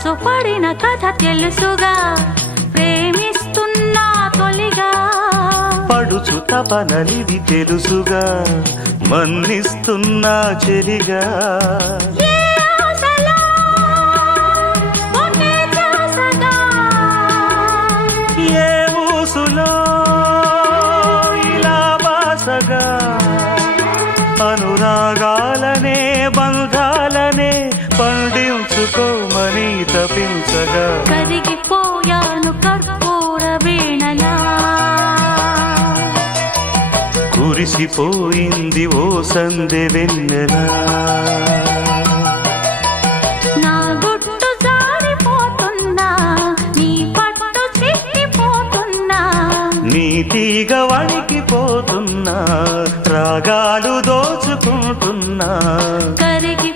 మనసు పడిన కథ తెలుసుగా, ప్రేమిస్తున్నా తొలిగా. పడుచు తపనలిది తెలుసుగా, మన్నిస్తున్నా చెలిగా. ఏ ఊసులో ఇలా బాసగా, అనురాగాలనే బంధాలనే పండించుకోమని తపించగా. కరిగిపోయాను కర్పూర వీణలా, కురిసిపోయింది ఓ సందె వెన్నెలా. నా గుట్టు జారిపోతున్నా, నీ పట్టు చిక్కిపోతున్నా. నీ తీగ వణికిపోతున్నా, రాగాలు దోచుకుంటున్నా. కరిగి